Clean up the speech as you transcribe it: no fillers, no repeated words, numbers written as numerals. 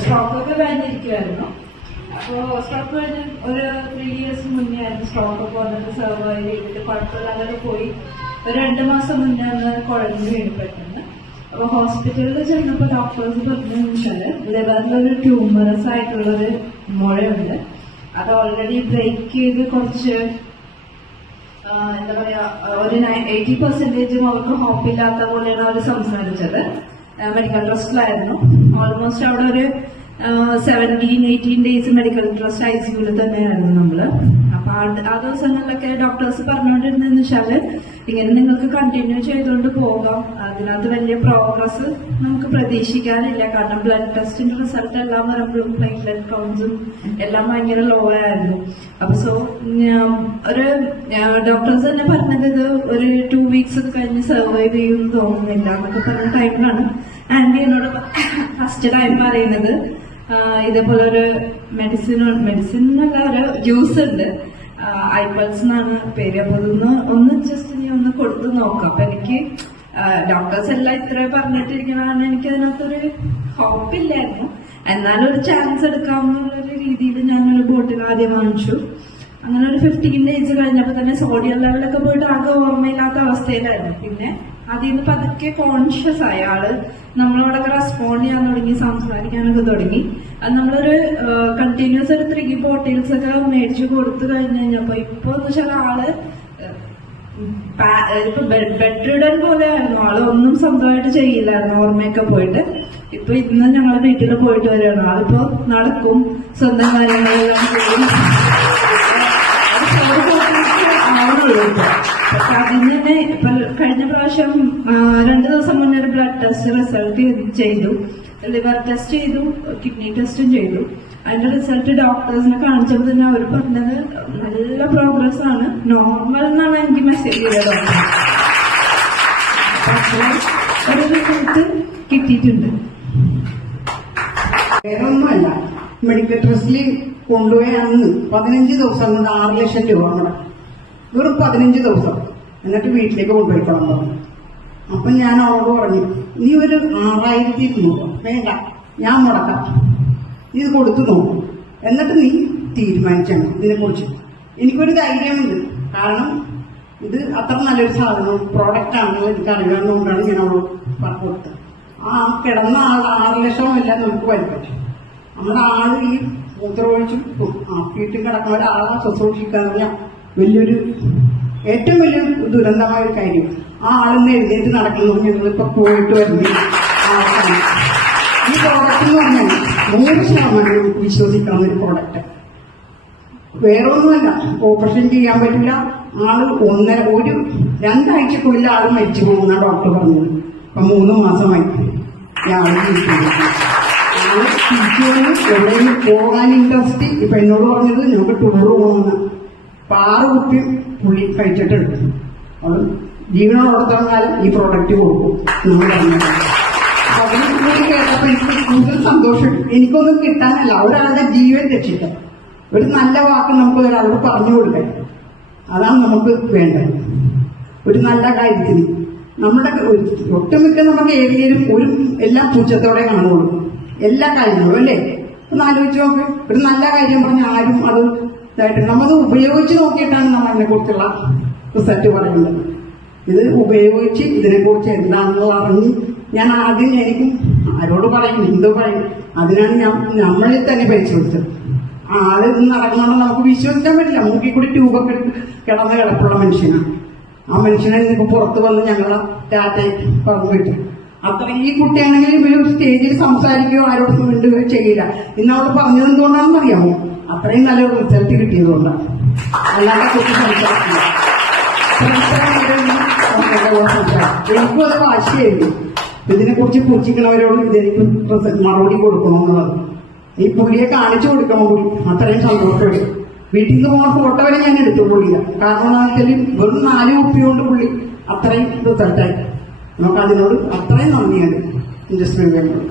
സ്ട്രോക്കൊക്കെ കഴിഞ്ഞിരിക്കുമായിരുന്നു. അപ്പോൾ സ്ട്രോക്ക് കഴിഞ്ഞ് ഒരു 3 years മുന്നേ ആയിരുന്നു സ്ട്രോക്കൊക്കെ വന്നിട്ട് സർവൈവ് ചെയ്തിട്ട് കുഴപ്പമില്ലാതെ പോയി. ഒരു 2 മാസം മുന്നേ ഒന്ന് കുഴഞ്ഞു വീണ് പെട്ടെന്ന്. അപ്പോൾ ഹോസ്പിറ്റലിൽ ചെന്നപ്പോൾ ഡോക്ടേഴ്സ് പറഞ്ഞു വെച്ചാൽ ലിവറിലൊരു ട്യൂമറസ് ആയിട്ടുള്ളൊരു മുഴയുണ്ട്. അത് ഓൾറെഡി ബ്രേക്ക് ചെയ്ത് കുറച്ച് എന്താ പറയാ ഒരു 80% അവർക്ക് ഹോപ്പില്ലാത്ത പോലെയാണ് അവർ സംസാരിച്ചത്. മെഡിക്കൽ ട്രസ്റ്റിലായിരുന്നു. ഓൾമോസ്റ്റ് അവിടെ ഒരു 17-18 days മെഡിക്കൽ ട്രസ്റ്റ് ICUവിൽ തന്നെയായിരുന്നു നമ്മള്. അപ്പൊ ആ ദിവസങ്ങളിലൊക്കെ ഡോക്ടേഴ്സ് പറഞ്ഞുകൊണ്ടിരുന്നെന്ന് വെച്ചാല് ഇങ്ങനെ നിങ്ങൾക്ക് കണ്ടിന്യൂ ചെയ്തുകൊണ്ട് പോകാം, അതിനകത്ത് വലിയ പ്രോഗ്രസ് നമുക്ക് പ്രതീക്ഷിക്കാനില്ല. കാരണം ബ്ലഡ് ടെസ്റ്റിന്റെ റിസൾട്ട് എല്ലാം വരുമ്പോഴും പ്ലേറ്റ്ലെറ്റ് കൗണ്ട്സും എല്ലാം ഭയങ്കര ലോ ആയിരുന്നു. അപ്പൊ ഒരു ഡോക്ടേഴ്സ് തന്നെ പറഞ്ഞത് ഇത് ഒരു 2 weeks ഒക്കെ കഴിഞ്ഞ് സർവൈവ് ചെയ്യുമെന്ന് തോന്നുന്നില്ല എന്നൊക്കെ പറഞ്ഞ ടൈമിലാണ് ആന്റി എന്നോട് ഫസ്റ്റ് ടൈം പറയുന്നത് ഇതേപോലെ ഒരു മെഡിസിൻ എന്നല്ല ഒരു ജ്യൂസ് ഉണ്ട്, ഐപ്പൾസ് എന്നാണ് പേര്. അപ്പൊ ഒന്ന് ജസ്റ്റ് നീ ഒന്ന് കൊടുത്തു നോക്കാം. അപ്പൊ എനിക്ക് ഡോക്ടേഴ്സ് എല്ലാം ഇത്ര പറഞ്ഞിട്ടിരിക്കണതാണ് എനിക്ക് അതിനകത്തൊരു ഹോപ്പില്ലായിരുന്നു. എന്നാലും ഒരു ചാൻസ് എടുക്കാമെന്നുള്ളൊരു രീതിയിൽ ഞാനൊരു ബോട്ടിൽ ആദ്യം വാങ്ങിച്ചു. അങ്ങനെ ഒരു 15 days കഴിഞ്ഞപ്പോൾ തന്നെ സോഡിയം ലെവലൊക്കെ പോയിട്ട് ആകെ ഓർമ്മയില്ലാത്ത അവസ്ഥയിലായിരുന്നു. പിന്നെ അതിൽ നിന്ന് പതുക്കെ കോൺഷ്യസ് ആയ ആള് നമ്മളോടൊക്കെ റെസ്പോണ്ട് ചെയ്യാൻ തുടങ്ങി, സംസാരിക്കാനൊക്കെ തുടങ്ങി. അത് നമ്മളൊരു കണ്ടിന്യൂസ് ഒരു 3 bottles ഒക്കെ മേടിച്ചു കൊടുത്തു കഴിഞ്ഞപ്പോ ഇപ്പൊ എന്ന് വെച്ചാൽ ആള് ഇപ്പൊ ബെഡ് റിഡൻ പോലെ ആയിരുന്നു. ആള് ഒന്നും സ്വന്തമായിട്ട് ചെയ്യില്ലായിരുന്നു, ഓർമ്മയൊക്കെ പോയിട്ട്. ഇപ്പൊ ഇന്ന് ഞങ്ങളെ വീട്ടിൽ പോയിട്ട് വരികയാണ്. ആളിപ്പോ നടക്കും, സ്വന്തം കാര്യങ്ങളെല്ലാം ചെയ്യും. പക്ഷെ അതിന് തന്നെ ഇപ്പൊ കഴിഞ്ഞ പ്രാവശ്യം 2 ദിവസം മുന്നേ ഒരു ബ്ലഡ് ടെസ്റ്റ് റിസൾട്ട് ചെയ്തു, ലിവർ ടെസ്റ്റ് ചെയ്തു, കിഡ്നി ടെസ്റ്റും ചെയ്തു. അതിന്റെ റിസൾട്ട് ഡോക്ടേഴ്സിനെ കാണിച്ചപ്പോൾ തന്നെ അവർ പറഞ്ഞത് നല്ല പ്രോഗ്രസ് ആണ്, നോർമൽ എന്നാണ് എനിക്ക് മെസ്സേജ് ചെയ്തത്. ഒരു റിസൾട്ട് കിട്ടിയിട്ടുണ്ട്. വേറൊന്നുമല്ല, മെഡിക്കൽ ട്രസ്റ്റിൽ കൊണ്ടുപോയ അന്ന് 15 ദിവസം കൊണ്ട് 6 ലക്ഷം രൂപ മുടക്കി. വെറും 15 ദിവസം. എന്നിട്ട് വീട്ടിലേക്ക് കൊണ്ടുപോയിക്കണം പറഞ്ഞു. അപ്പൊ ഞാൻ അവളോട് പറഞ്ഞു, നീ ഒരു 6200 വേണ്ട, ഞാൻ മുടക്കാം, നീ ഇത് കൊടുത്തു നോക്കും, എന്നിട്ട് നീ തീരുമാനിച്ചാണ് ഇതിനെക്കുറിച്ച്. എനിക്കൊരു ധൈര്യമുണ്ട്, കാരണം ഇത് അത്ര നല്ലൊരു സാധനം പ്രോഡക്റ്റ് ആണെന്ന് എനിക്ക് അറിയാവുന്നതുകൊണ്ടാണ് ഞാൻ അവളോട് കൊടുത്തത്. ആ കിടന്ന ആളുടെ 6 ലക്ഷമല്ല നമുക്ക് വരുന്നത്. നമ്മുടെ ആള് ഈ മൂത്രമൊഴിച്ചും വീട്ടിൽ കിടക്കുന്ന ഒരാളെ ശുശ്രൂഷിക്കുക എന്ന് പറഞ്ഞാൽ വലിയൊരു ഏറ്റവും വലിയ ദുരന്തമായ ഒരു കാര്യം. ആ ആളിന്ന് എഴുന്നേറ്റ് നടക്കുന്നു. ഞങ്ങളിപ്പോ പോയിട്ട് വരുന്ന ഈ പ്രോഡക്റ്റ് എന്ന് പറഞ്ഞാൽ 100% നമുക്ക് വിശ്വസിക്കാവുന്ന ഒരു പ്രോഡക്റ്റ്. വേറെ ഒന്നുമല്ല, ഓപ്പറേഷൻ ചെയ്യാൻ പറ്റില്ല. ആള് 2 ആഴ്ചക്കുള്ളിൽ ആള് മരിച്ചു പോകുന്ന ഡോക്ടർ പറഞ്ഞത്. അപ്പൊ 3 മാസമായി എവിടെയും പോകാൻ ഇൻട്രസ്റ്റ്. ഇപ്പൊ എന്നോട് പറഞ്ഞത് ഞങ്ങൾക്ക് ടൂറ് പോകുന്ന 6 കുപ്പി പുള്ളി കഴിച്ചിട്ടുണ്ട്. അത് ജീവനോടത്തോളം കാലം ഈ പ്രോഡക്റ്റ് കൊടുക്കും നമ്മൾ പറഞ്ഞത്. അപ്പൊ അതിന് കൂടി കേട്ടപ്പോ എനിക്ക് കൂടുതൽ സന്തോഷം. എനിക്കൊന്നും കിട്ടാനല്ല, ഒരാളുടെ ജീവൻ രക്ഷിക്കാം. ഒരു നല്ല വാക്ക് നമുക്ക് ഒരാളോട് പറഞ്ഞു കൊടുക്കാൻ, അതാണ് നമുക്ക് വേണ്ടത്. ഒരു നല്ല കാര്യത്തിന് നമ്മുടെ ഒട്ടുമിക്ക നമുക്ക് ഏരിയയിലും എല്ലാം പുച്ഛത്തോടെ കാണുള്ളൂ, എല്ലാ കാര്യങ്ങളും അല്ലേ. ഒന്ന് ആലോചിച്ച് നോക്ക്, ഒരു നല്ല കാര്യം പറഞ്ഞ ആരും അത് ഇതായിട്ട് നമ്മളത് ഉപയോഗിച്ച് നോക്കിയിട്ടാണ് നമ്മൾ അതിനെക്കുറിച്ചുള്ള റിസൾട്ട് പറയുന്നത്. ഇത് ഉപയോഗിച്ച് ഇതിനെക്കുറിച്ച് എന്താണെന്ന് അറിഞ്ഞ് ഞാൻ ആദ്യം എനിക്കും ആരോട് പറയും, എന്തോ പറയും, അതിനാണ് നമ്മളിൽ തന്നെ പരിശോധിച്ചത്. ആള് നടക്കണമെന്ന് നമുക്ക് വിശ്വസിക്കാൻ പറ്റില്ല. മൂക്കിൽ കൂടി ട്യൂബൊക്കെ കിടന്ന് കിടപ്പുള്ള മനുഷ്യനാണ്. ആ മനുഷ്യനെ ഇപ്പൊ പുറത്ത് വന്ന് ഞങ്ങളെ ടാറ്റയെ പറഞ്ഞു വിട്ടു. അത്ര ഈ കുട്ടിയാണെങ്കിൽ ഒരു സ്റ്റേജിൽ സംസാരിക്കുകയോ ആരോടും മിണ്ടുകയോ ചെയ്യില്ല. ഇന്ന് അവൾ പറഞ്ഞത് എന്തുകൊണ്ടാണെന്ന് അറിയാമോ? അത്രയും നല്ലൊരു റിസൾട്ട് കിട്ടിയതുകൊണ്ടാണ്. അല്ലാതെ കുട്ടി സംസാരിക്കില്ല. എനിക്കും അത് വാശിയായിരുന്നു. ഇതിനെക്കുറിച്ച് പൂച്ചിക്കണവരോട് ഇതെനിക്ക് മറുപടി കൊടുക്കണമെന്നുള്ളത്. ഈ പുള്ളിയെ കാണിച്ചു കൊടുക്കണം കൂടി, അത്രയും സന്തോഷമുണ്ട്. വീട്ടിൽ നിന്ന് പോകുന്ന ഫോട്ടോ വരെ ഞാൻ എടുത്തു പുള്ളിയില്ല. കാരണം എന്താണെന്ന് വെച്ചാൽ വെറും 4 കുപ്പി കൊണ്ട് പുള്ളി അത്രയും റിസൾട്ടായി. നമുക്ക് അതിനോട് അത്രയും നന്ദിയുണ്ട് ഇൻഡസ്ട്രി വേണ്ടത്.